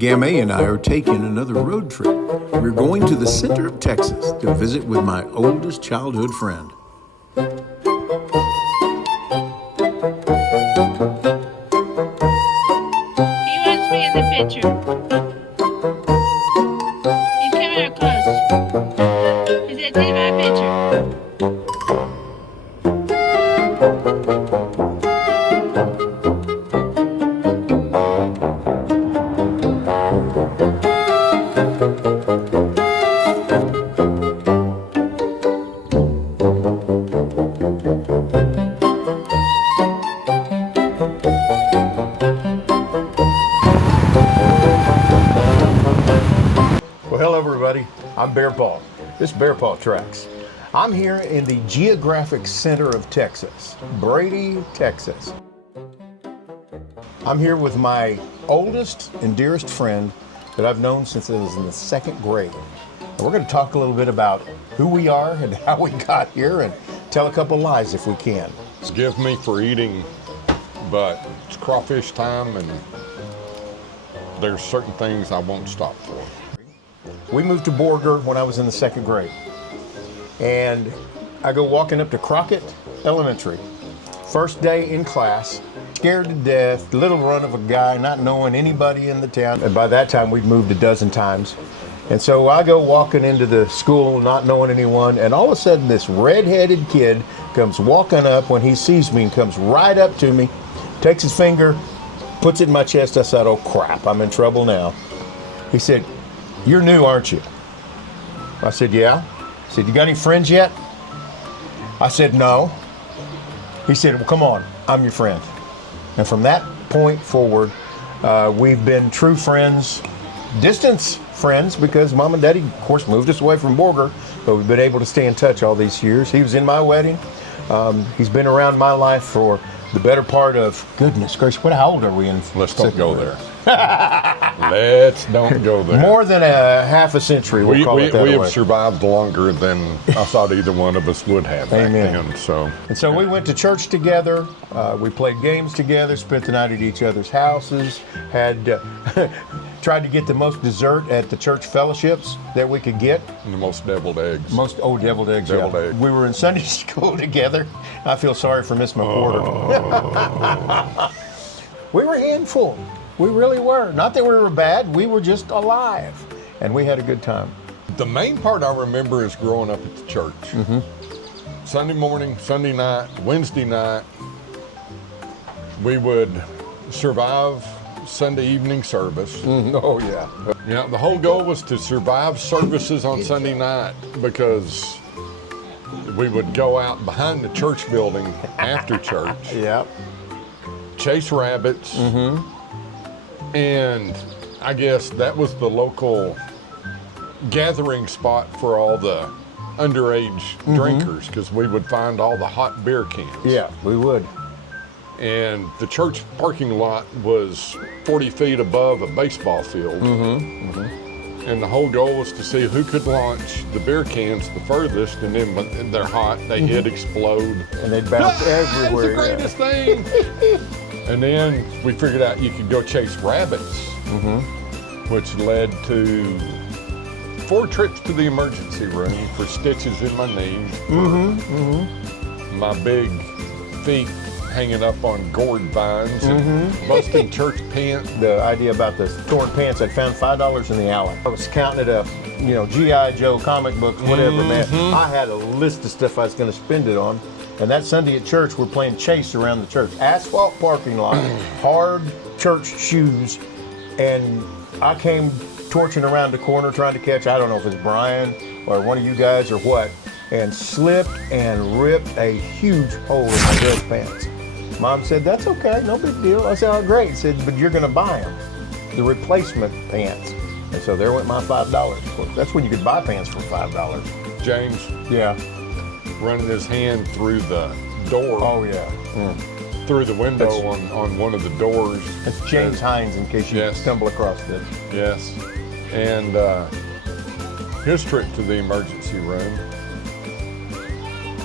Gamay and I are taking another road trip. We're going to the center of Texas to visit with my oldest childhood friend. He wants me in the picture. He's coming up close. He said, take my picture. Well, hello everybody. I'm Bear Paw. This is Bear Paw Tracks. I'm here in the geographic center of Texas, Brady, Texas. I'm here with my oldest and dearest friend that I've known since I was in the second grade. And we're going to talk a little bit about who we are and how we got here and tell a couple lies if we can. Forgive me for eating, but it's crawfish time and there's certain things I won't stop for. We moved to Borger when I was in the second grade. And I go walking up to Crockett Elementary. First day in class, scared to death, little run of a guy, not knowing anybody in the town. And by that time, we'd moved a dozen times. And so I go walking into the school, not knowing anyone, and all of a sudden this red-headed kid comes walking up when he sees me and comes right up to me, takes his finger, puts it in my chest. I said, oh crap, I'm in trouble now. He said, you're new, aren't you? I said, yeah. He said, you got any friends yet? I said, no. He said, well, come on, I'm your friend. And from that point forward, we've been true friends, distance friends, because Mom and Daddy, of course, moved us away from Borger, but we've been able to stay in touch all these years. He was in my wedding. He's been around my life for the better part of, goodness gracious, how old are we in? Let's don't go there. Let's don't go there. More than a half a century, we'll call it that we way. have survived longer than I thought either one of us would have back Amen. then. So. And so we went to church together, we played games together, spent the night at each other's houses, had tried to get the most dessert at the church fellowships that we could get. And the most deviled eggs. Deviled eggs, Deviled yeah. eggs. We were in Sunday school together. I feel sorry for Miss McWhorter. We were a handful. We really were. Not that we were bad, we were just alive. And we had a good time. The main part I remember is growing up at the church. Mm-hmm. Sunday morning, Sunday night, Wednesday night, we would survive Sunday evening service. Oh, yeah. You know, the whole goal was to survive services on Sunday night because we would go out behind the church building after church, Yep. chase rabbits, and I guess that was the local gathering spot for all the underage drinkers because we would find all the hot beer cans. Yeah, we would. And the church parking lot was 40 feet above a baseball field. And the whole goal was to see who could launch the beer cans the furthest, and then when they're hot, they hit explode. And they'd bounce everywhere. It's the greatest thing. And then we figured out you could go chase rabbits, which led to 4 trips to the emergency room for stitches in my knees, my big feet hanging up on gourd vines, and busting church pants. The idea about the torn pants, I'd found $5 in the alley. I was counting it up, you know, G.I. Joe, comic books, whatever, man. I had a list of stuff I was going to spend it on. And that Sunday at church, we're playing chase around the church. Asphalt parking lot, hard church shoes, and I came torching around the corner trying to catch, I don't know if it's Brian or one of you guys or what, and slipped and ripped a huge hole in my girl's pants. Mom said, that's okay, no big deal. I said, oh, great. She said, but you're going to buy them, the replacement pants. And so there went my $5. Of course, that's when you could buy pants for $5. James Yeah. running his hand through the door, Oh, yeah. through the window on one of the doors. That's James Hines, in case you Yes. stumble across this. Yes. And his trip to the emergency room.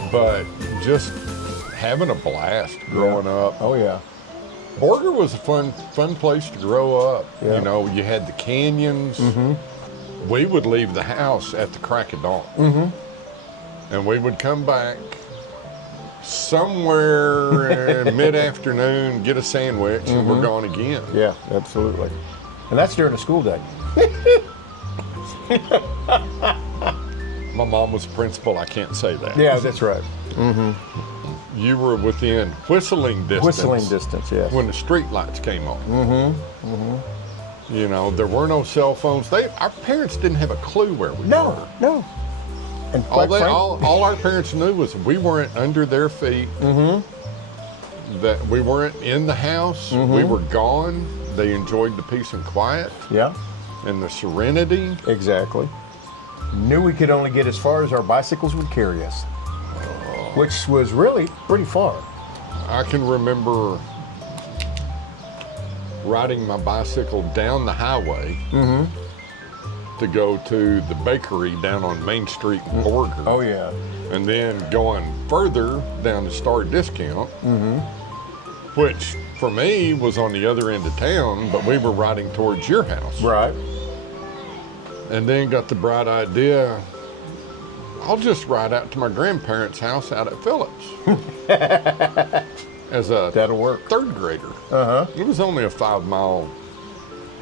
But just having a blast growing up. Oh, yeah. Borger was a fun place to grow up. Yeah. You know, you had the canyons. We would leave the house at the crack of dawn. And we would come back somewhere mid-afternoon, get a sandwich, and we're gone again. Yeah, absolutely. And that's during the school day. My mom was a principal, I can't say that. Yeah, that's right. You were within whistling distance. Whistling distance, yes. When the street lights came on. You know, there were no cell phones. Our parents didn't have a clue where we were. No. And All our parents knew was we weren't under their feet, that we weren't in the house, we were gone. They enjoyed the peace and quiet Yeah, and the serenity. exactly. Knew we could only get as far as our bicycles would carry us, which was really pretty far. I can remember riding my bicycle down the highway to go to the bakery down on Main Street in Borger. Oh, yeah. And then going further down to Star Discount, which for me was on the other end of town, but we were riding towards your house. Right. And then got the bright idea, I'll just ride out to my grandparents' house out at Phillips as a That'll work. third grader. It was only a 5 mile.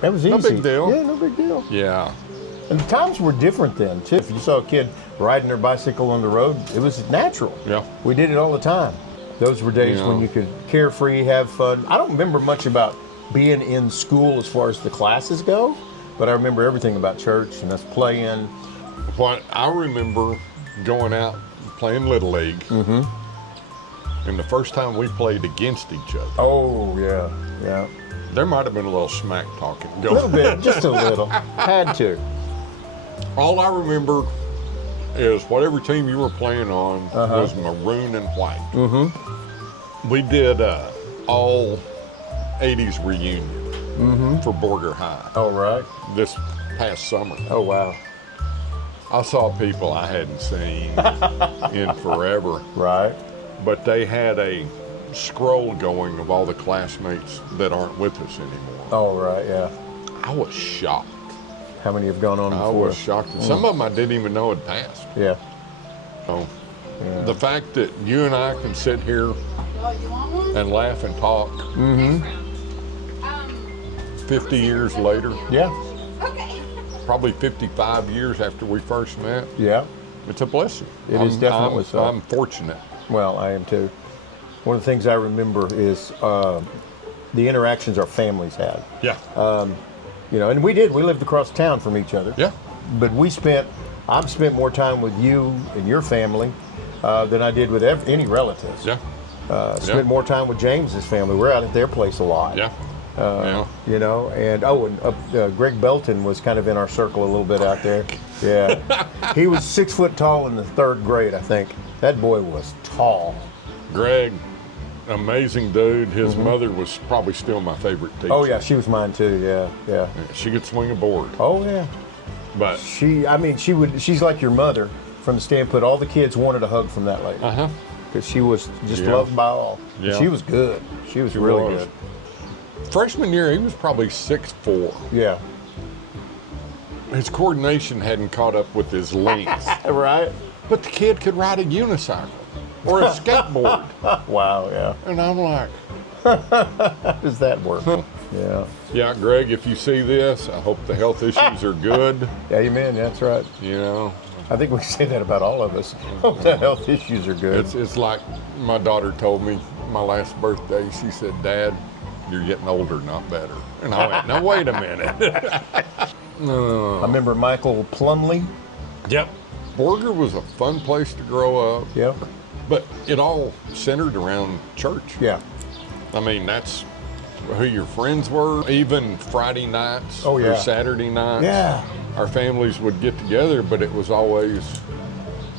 That was easy. No big deal. Yeah, no big deal. Yeah. And the times were different then, too. If you saw a kid riding their bicycle on the road, it was natural. Yeah. We did it all the time. Those were days Yeah. when you could carefree, have fun. I don't remember much about being in school as far as the classes go, but I remember everything about church and us playing. What I remember going out playing Little League, and the first time we played against each other, Oh, yeah, yeah. there might have been a little smack talking A little going. bit, just a little. Had to. All I remember is whatever team you were playing on was maroon and white. We did all 80s reunion for Borger High All right. this past summer. Oh, wow. I saw people I hadn't seen in forever, Right. but they had a scroll going of all the classmates that aren't with us anymore. All right, yeah. I was shocked. How many have gone on I before? was shocked. And some of them I didn't even know had passed. Yeah. So Yeah. the fact that you and I can sit here and laugh and talk 50 years later, Yeah. probably 55 years after we first met, Yeah. it's a blessing. It is definitely so. I'm fortunate. Well, I am too. One of the things I remember is the interactions our families had. Yeah. You know, and we lived across town from each other. Yeah. But I've spent more time with you and your family than I did with any relatives. Yeah. Spent more time with James's family. We're out at their place a lot. Yeah. Yeah. You know, and Greg Belton was kind of in our circle a little bit out there. Yeah. He was 6 foot tall in the third grade, I think. That boy was tall. Greg, amazing dude. His mother was probably still my favorite teacher. Oh yeah, she was mine too. Yeah, yeah. She could swing a board. Oh yeah. But She's like your mother from the standpoint all the kids wanted a hug from that lady. Because she was just Yeah. loved by all. Yeah. She was good. She was She really was. good. Freshman year, he was probably 6'4". Yeah. His coordination hadn't caught up with his length. Right? But the kid could ride a unicycle or a skateboard. Wow, yeah. And I'm like, How does that work? Yeah. yeah, Greg, if you see this, I hope the health issues are good. Amen, that's right. You know, I think we say that about all of us. Hope the health issues are good. it's like my daughter told me my last birthday. She said, "Dad, you're getting older, not better." And I went, "No, wait a minute." I remember Michael Plumley. Yep. Borger was a fun place to grow up, Yep. but it all centered around church. Yeah. I mean, that's who your friends were. Even Friday nights Oh, yeah. or Saturday nights, Yeah. our families would get together, but it was always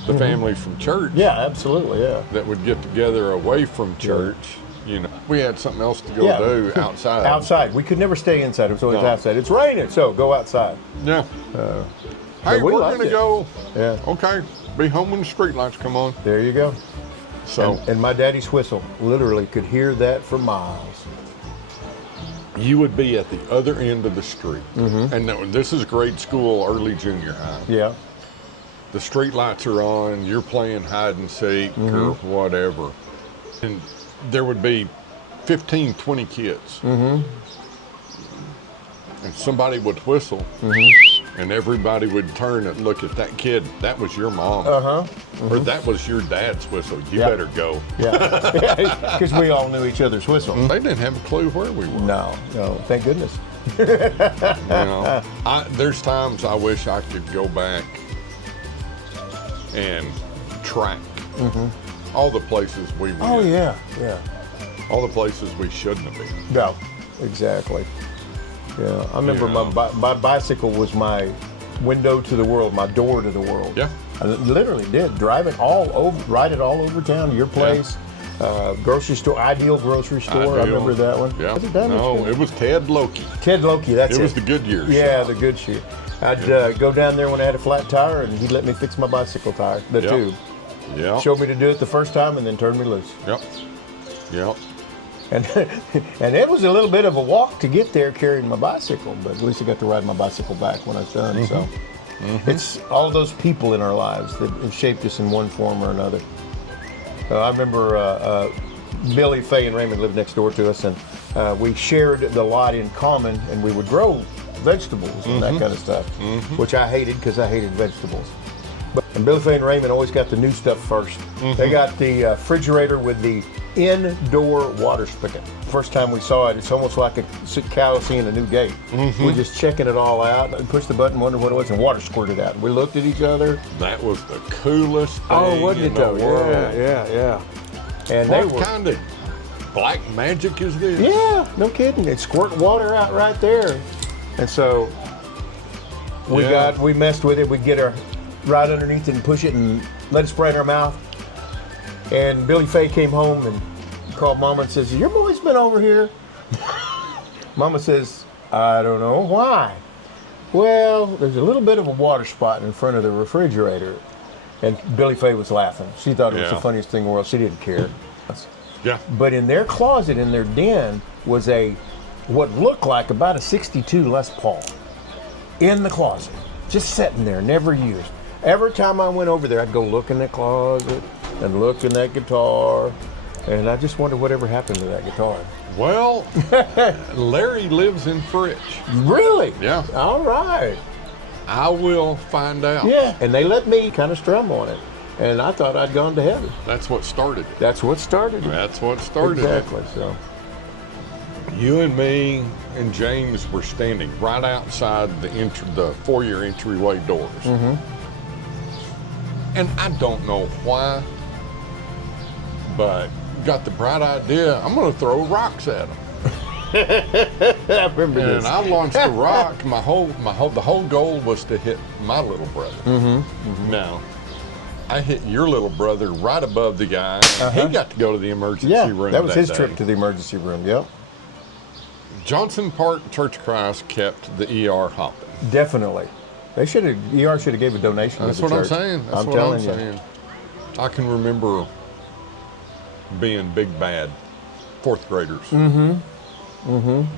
the families from church Yeah, absolutely, yeah. that would get together away from church. You know, we had something else to go Yeah. do outside. Outside. We could never stay inside. It was always No. outside. It's raining, so go outside. Yeah. Hey, we we're liked gonna it. go. Yeah. Okay. Be home when the street lights come on. There you go. So And my daddy's whistle, literally could hear that for miles. you would be at the other end of the street. And this is grade school, early junior high. Yeah. The street lights are on, you're playing hide and seek or whatever. And there would be 15, 20 kids. And somebody would whistle, and everybody would turn and look at that kid. That was your mom. Or that was your dad's whistle. You better go. Yeah. Because we all knew each other's whistle. They didn't have a clue where we were. No, thank goodness. You know, there's times I wish I could go back and track all the places we went. Oh, yeah. All the places we shouldn't have been. No, exactly. Yeah, I remember Yeah. my bicycle was my window to the world, my door to the world. Yeah. I literally did. Drive it all over, ride it all over town, your place, grocery store, Ideal grocery store. I remember that one. Yeah. Was it that No, much? it was Ted Loki. Ted Loki, that's it. It was the Goodyear. Yeah, the good shit. I'd go down there when I had a flat tire, and he'd let me fix my bicycle tire, the Yep. tube. Yeah. Showed me to do it the first time, and then turned me loose. Yep. Yep. And and it was a little bit of a walk to get there carrying my bicycle, but at least I got to ride my bicycle back when I was done. So it's all those people in our lives that have shaped us in one form or another. I remember Billy, Faye, and Raymond lived next door to us, and we shared the lot in common, and we would grow vegetables and that kind of stuff, which I hated because I hated vegetables. And Billy, Faye, and Raymond always got the new stuff first. They got the refrigerator with the indoor water spigot. First time we saw it, it's almost like a cow seeing a new gate. We're just checking it all out, and push the button, wonder what it was, and water squirted out. We looked at each other. That was the coolest thing Wasn't in it the though? world. Yeah. And they What were, kind of black magic is this? yeah, no kidding. It squirt water out right there. And so we messed with it. We'd get her right underneath it and push it and let it spray in our mouth. And Billy Faye came home and called Mama and says, "Your boy's been over here." Mama says, "I don't know why." "Well, there's a little bit of a water spot in front of the refrigerator." And Billy Faye was laughing. She thought it was the Yeah. funniest thing in the world. She didn't care. Yeah. But in their closet, in their den, was what looked like about a 62 Les Paul in the closet, just sitting there, never used. Every time I went over there, I'd go look in that closet and look in that guitar, and I just wondered whatever happened to that guitar. Well, Larry lives in Fritch. Really? Yeah. All right. I will find out. Yeah. And they let me kind of strum on it, and I thought I'd gone to heaven. That's what started it. That's what started it. That's what started Exactly. So. it. You and me and James were standing right outside the foyer entryway doors. And I don't know why, but got the bright idea, I'm going to throw rocks at them. I remember And this. I launched a rock. The whole goal was to hit my little brother. Now, I hit your little brother right above the guy. He got to go to the emergency room. that was his day. trip to the emergency room. Yep. Johnson Park Church of Christ kept the ER hopping. Definitely. They should have. ER should have gave a donation. That's to the what I'm church. saying. That's I'm what telling I'm you. saying. I can remember being big bad fourth graders. We're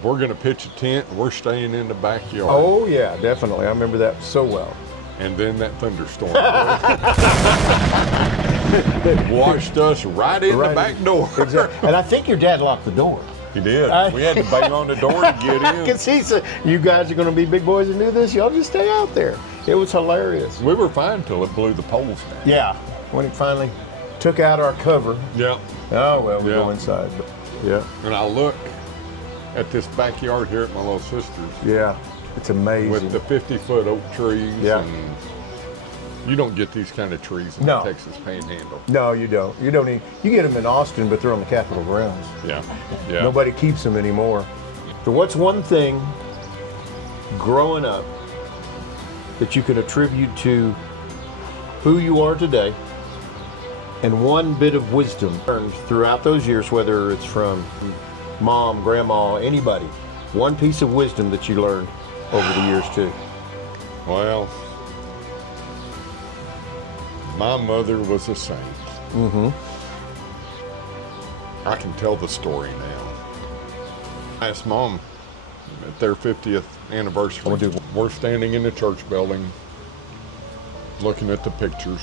going to pitch a tent. We're staying in the backyard. Oh yeah, definitely. I remember that so well. And then that thunderstorm washed us right in the back door. Exactly. And I think your dad locked the door. He did. We had to bang on the door to get in. Because he said, "You guys are going to be big boys and do this. Y'all just stay out there." It was hilarious. We were fine till it blew the poles down. Yeah. When it finally took out our cover. Yep. Oh well, we Yeah. go inside. But, yeah. And I look at this backyard here at my little sister's Yeah. It's amazing. with the 50-foot oak trees. Yeah. And you don't get these kind of trees in No. the Texas Panhandle. No, you don't. You don't need. You get them in Austin, but they're on the Capitol grounds. Yeah. Yeah. Nobody keeps them anymore. So what's one thing growing up that you can attribute to who you are today, and one bit of wisdom learned throughout those years, whether it's from mom, grandma, anybody, one piece of wisdom that you learned over the years too? Well, my mother was a saint. I can tell the story now. I asked Mom, at their 50th anniversary. We're standing in the church building looking at the pictures,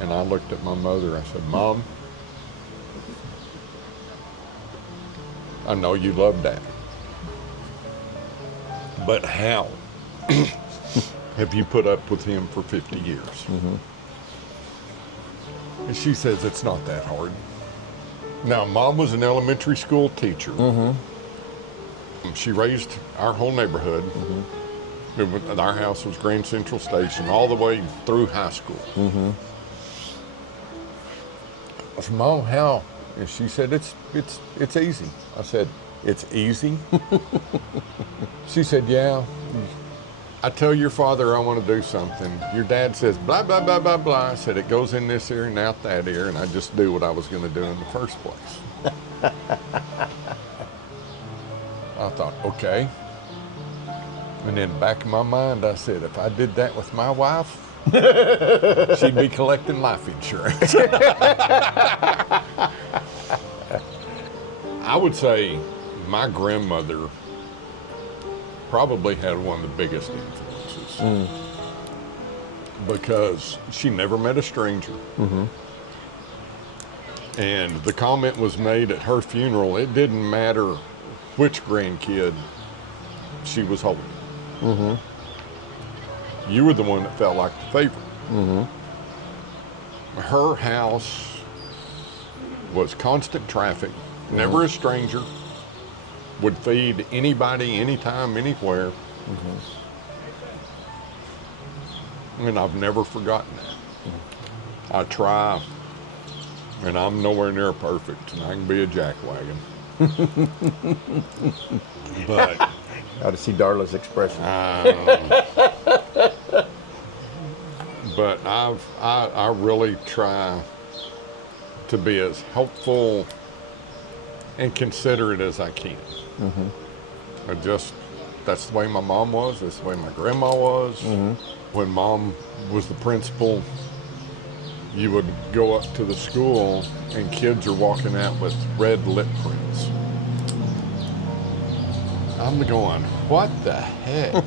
and I looked at my mother. I said, Mom, I know you love Dad, but how have you put up with him for 50 years? Mm-hmm. And she says, it's not that hard. Now, Mom was an elementary school teacher. Mm-hmm. She raised our whole neighborhood. Mm-hmm. Our house was Grand Central Station all the way through high school. Mm-hmm. I said, Mom, how? And she said, it's easy. I said, it's easy? She said, yeah. I tell your father I want to do something. Your dad says, blah, blah, blah, blah, blah. I said, it goes in this ear and out that ear, and I just do what I was going to do in the first place. I thought, okay. And in the back of my mind, I said, if I did that with my wife, she'd be collecting life insurance. I would say my grandmother probably had one of the biggest influences because she never met a stranger. Mm-hmm. And the comment was made at her funeral, it didn't matter which grandkid she was holding. Mm-hmm. You were the one that felt like the favorite. Mm-hmm. Her house was constant traffic, never a stranger, would feed anybody, anytime, anywhere. And I've never forgotten that. I try, and I'm nowhere near perfect, and I can be a jackwagon. But How to see Darla's expression. But I really try to be as helpful and considerate as I can. That's the way my mom was, that's the way my grandma was. When Mom was the principal, you would go up to the school and kids are walking out with red lip prints. I'm going, what the heck?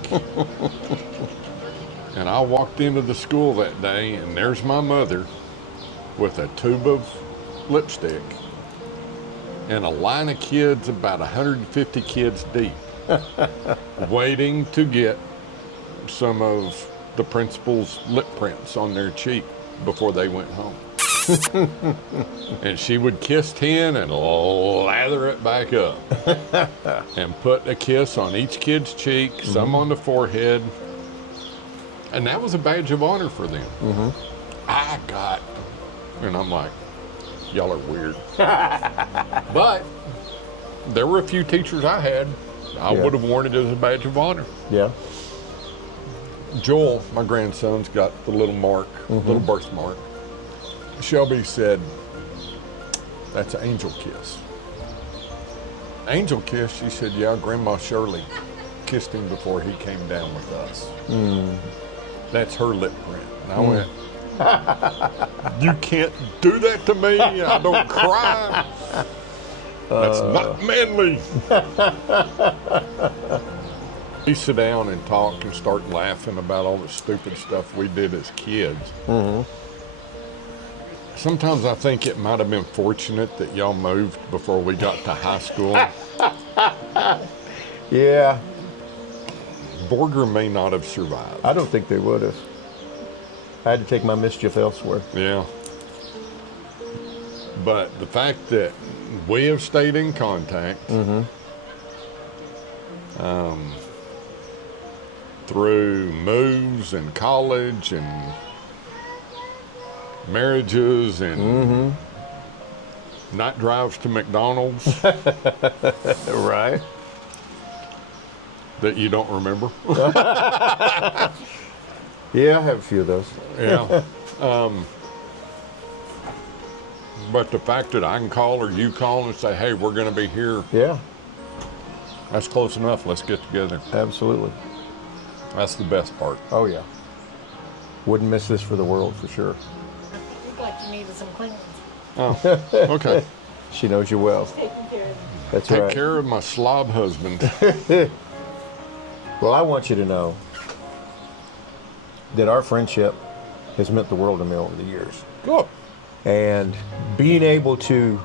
And I walked into the school that day, and there's my mother with a tube of lipstick and a line of kids, about 150 kids deep, waiting to get some of the principal's lip prints on their cheek before they went home. And she would kiss 10 and lather it back up and put a kiss on each kid's cheek, some on the forehead. And that was a badge of honor for them. And I'm like, y'all are weird. But there were a few teachers I had, I would have worn it as a badge of honor. Yeah. Joel, my grandson's got the little mark, little birthmark. Shelby said, that's an angel kiss. Angel kiss? She said, yeah, Grandma Shirley kissed him before he came down with us. That's her lip print. And I went, you can't do that to me. I don't cry. That's not manly. We sit down and talk and start laughing about all the stupid stuff we did as kids. Sometimes I think it might have been fortunate that y'all moved before we got to high school. Yeah. Borger may not have survived. I don't think they would have. I had to take my mischief elsewhere. Yeah. But the fact that we have stayed in contact through moves and college and marriages and night drives to McDonald's Right. that you don't remember. Yeah, I have a few of those. Yeah. But the fact that I can call or you call and say, hey, we're going to be here, Yeah, that's close enough. Let's get together. absolutely. That's the best part. Oh, yeah. Wouldn't miss this for the world, for sure. Look like you needed some cleanings. Oh, okay. She knows you well. Taking care of you. That's Take right. care of my slob husband. Well, I want you to know that our friendship has meant the world to me over the years. Good. And being able to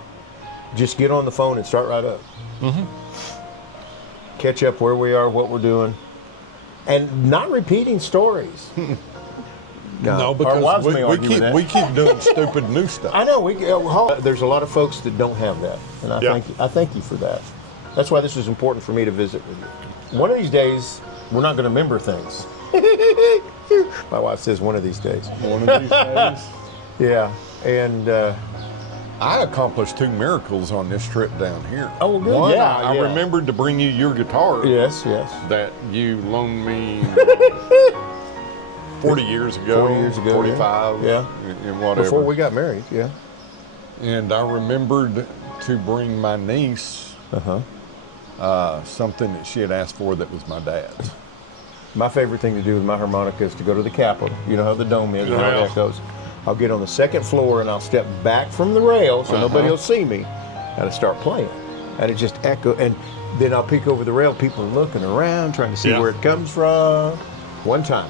just get on the phone and start right up. Catch up where we are, what we're doing, and not repeating stories. No, our because wives may argue with that. we keep doing stupid new stuff. I know there's a lot of folks that don't have that, and I thank you for that. That's why this is important for me to visit with you. One of these days, we're not going to remember things. My wife says one of these days. One of these days. Yeah, and I accomplished 2 miracles on this trip down here. Oh, well, good. One, Yeah, I yeah. remembered to bring you your guitar. yes, That you loaned me 40 years ago. 40 years ago, 45. yeah. And whatever. before we got married. Yeah. And I remembered to bring my niece something that she had asked for that was my dad's. My favorite thing to do with my harmonica is to go to the Capitol. You know how the dome is, and how Yeah. that goes. I'll get on the second floor and I'll step back from the rail so nobody will see me, and I start playing. And it just echo. And then I'll peek over the rail. People are looking around, trying to see Yeah. where it comes from. One time,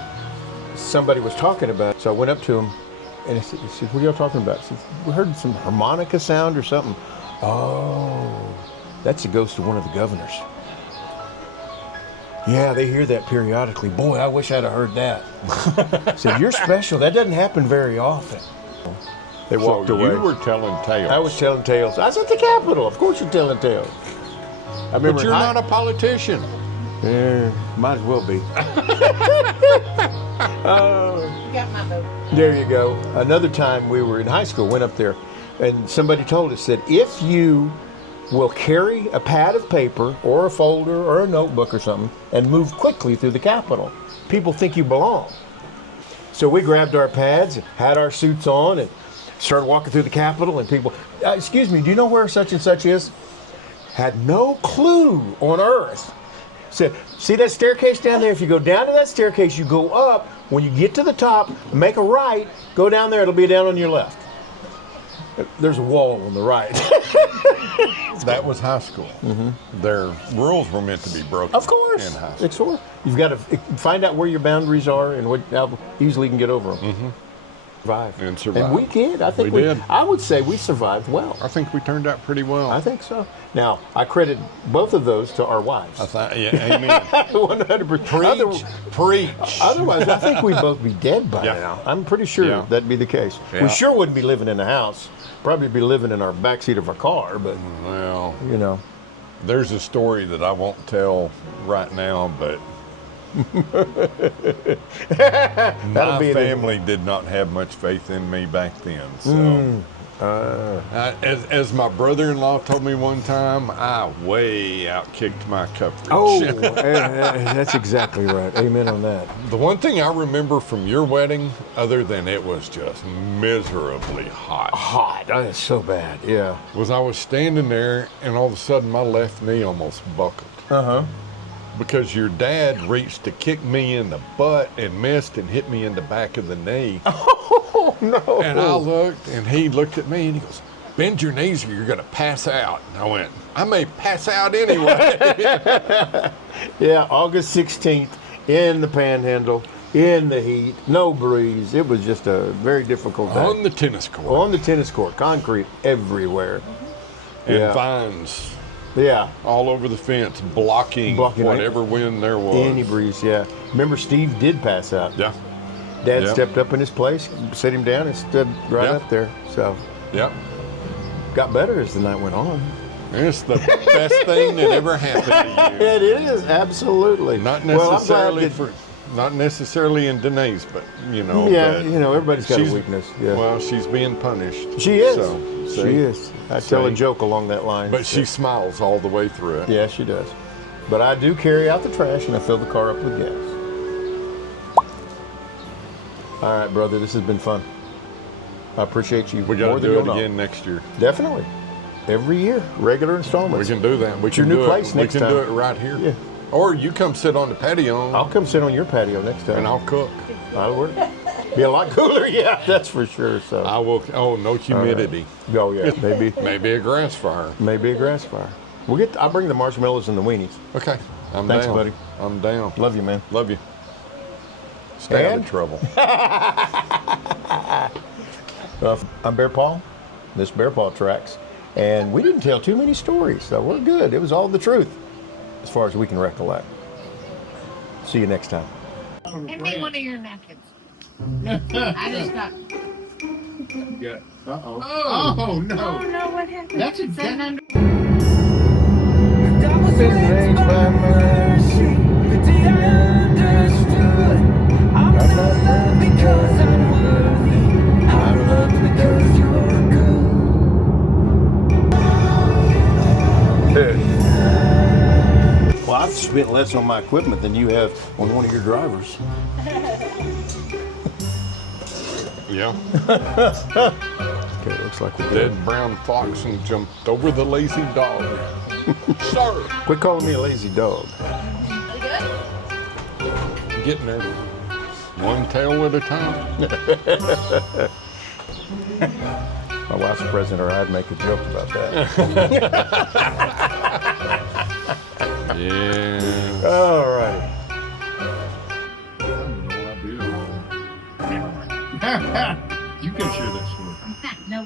somebody was talking about it, so I went up to him and I said, "What are y'all talking about?" I said, "We heard some harmonica sound or something." "Oh, that's the ghost of one of the governors." "Yeah, they hear that periodically. Boy, I wish I'd have heard that." I said, "You're special. That doesn't happen very often." They walked So away. you were telling tales. I was telling tales. I was at the Capitol. Of course you're telling tales. I remember But you're not a politician. Yeah, might as well be. You got my vote. There you go. Another time we were in high school, went up there, and somebody told us that if you will carry a pad of paper or a folder or a notebook or something and move quickly through the Capitol, people think you belong. So we grabbed our pads, had our suits on, and started walking through the Capitol, and people, "Excuse me, do you know where such and such is?" Had no clue on earth. Said, "See that staircase down there? If you go down to that staircase, you go up. When you get to the top, make a right, go down there, it'll be down on your left. There's a wall on the right." That was high school. Their rules were meant to be broken. Of course. In high school. It's for you've got to find out where your boundaries are and how easily you can get over them. Survive. And we did. I think We did. I would say we survived well. I think we turned out pretty well. I think so. Now, I credit both of those to our wives. Yeah, amen. 100%. Preach. Otherwise, I think we'd both be dead by Yeah. now. I'm pretty sure Yeah. that'd be the case. Yeah. We sure wouldn't be living in the house. Probably be living in our backseat of our car, but, Well, you know. there's a story that I won't tell right now, but That'll my be family did not have much faith in me back then. So, as my brother-in-law told me one time, I way outkicked my coverage. Oh, that's exactly right. Amen on that. The one thing I remember from your wedding, other than it was just miserably hot, Hot. That is so bad. Yeah. was I was standing there and all of a sudden my left knee almost buckled. Because your dad reached to kick me in the butt and missed and hit me in the back of the knee. Oh, no. And I looked and he looked at me and he goes, "Bend your knees or you're going to pass out." And I went, "I may pass out anyway." Yeah, August 16th in the Panhandle, in the heat, no breeze. It was just a very difficult day. On the tennis court. On the tennis court, concrete everywhere. And Yeah. vines Yeah, all over the fence, blocking whatever wind there was. any breeze, yeah. Remember, Steve did pass out. Yeah. Dad Yep. stepped up in his place, set him down, and stood right Yep. up there. So, Yep. got better as the night went on. It's the best thing that ever happened to you. It is, absolutely. Not Well, I'm necessarily glad not necessarily in Danae's, but you know. yeah, that you know, everybody's got a she's- weakness. Yeah. Well, she's being punished. She is. So, She see? is. I tell a See? joke along that line. But she smiles all the way through it. Yeah, she does. But I do carry out the trash and I fill the car up with gas. All right, brother, this has been fun. I appreciate you We got more to than do you'll it know. again next year. Definitely. Every year, regular We installments. can do that. We It's your can new do place it. next We can time. do it right here. Yeah. Or you come sit on the patio I'll come sit on your patio next time. and I'll cook. That'll work. Be a lot cooler, yeah, that's for sure. So. I will. Oh, no humidity. Oh yeah, maybe Maybe a grass fire. maybe a grass fire. I'll bring the marshmallows and the weenies. Okay. Thanks, down. buddy. I'm down. Love you, man. Love you. Stay out And? of trouble. I'm Bear Paw. This Bear Paw Tracks. And we didn't tell too many stories, so we're good. It was all the truth, as far as we can recollect. See you next time. Hand me one of your napkins. I just got. Yeah. Uh-oh. Oh, no. Oh no, what happened? That's a Sitting under. Well, I've spent less on my equipment than you have on one of your drivers. Yeah. Okay, looks like we're good. Dead brown fox and jumped over the lazy dog. Sir. Quit calling me a lazy dog. Getting there. One tail at a time. My wife's present, or I'd make a joke about that. Yeah. All right. You can share that story. No.